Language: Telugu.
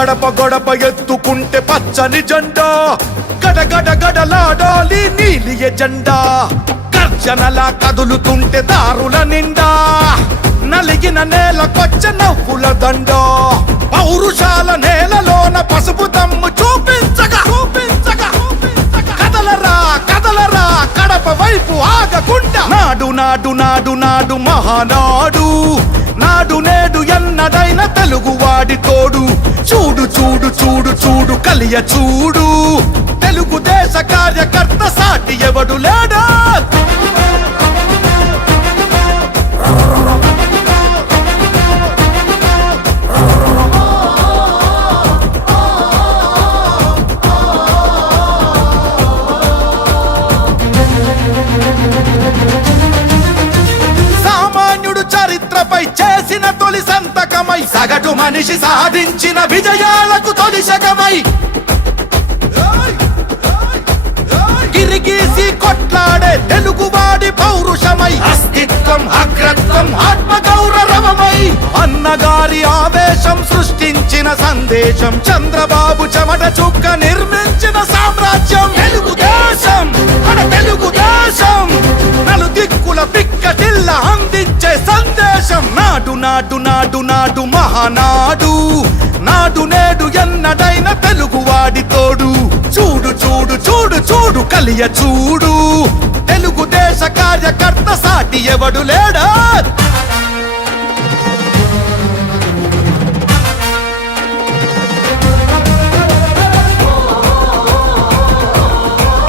గడప గడప ఎత్తుకుంటే పచ్చని జెండా గడగడ గడలాడాలి నీలి ఎజెండా గర్జనలా కదులుతుంటే దారుల నిండా నలిగిన నేలకొచ్చ నవ్వుల దండ పౌరుషాల నేలలోన పసుపు దమ్ము చూపించగా కదలరా కదలరా కడప వైపు ఆగకుండా నాడు నాడు నాడు నాడు మహానాడు నాడు నేడు ఎన్నడైన తెలుగువాడి తోడు చూడు చూడు చూడు చూడు కలియ చూడు తెలుగుదేశ కార్యకర్త సాటి ఎవడు లేడా సామాన్యుడు చరిత్రపై చేసిన తొలి సంతకమై సగటు మనిషి సాధించిన విజయాలకు తొలి శకమై గిరిగీసి కొట్లాడే తెలుగువాడి పౌరుషమై అస్తిత్వం అగ్రత్వం ఆత్మగౌరవమై అన్నగారి ఆవేశం సృష్టించిన సందేశం చంద్రబాబు చెమట చుక్క నిర్మించిన సామ్రాజ్యం తెలుగుదేశం మన తెలుగుదేశం నలు దిక్కుల పిక్కటిల్ల అందించే సందేశం నాడు నాడు నాడు నాడు మహానాడు నాడు నేడు ఎన్నడైన తెలుగువాడి తోడు చూడు చూడు చూడు చూడు కలియ చూడు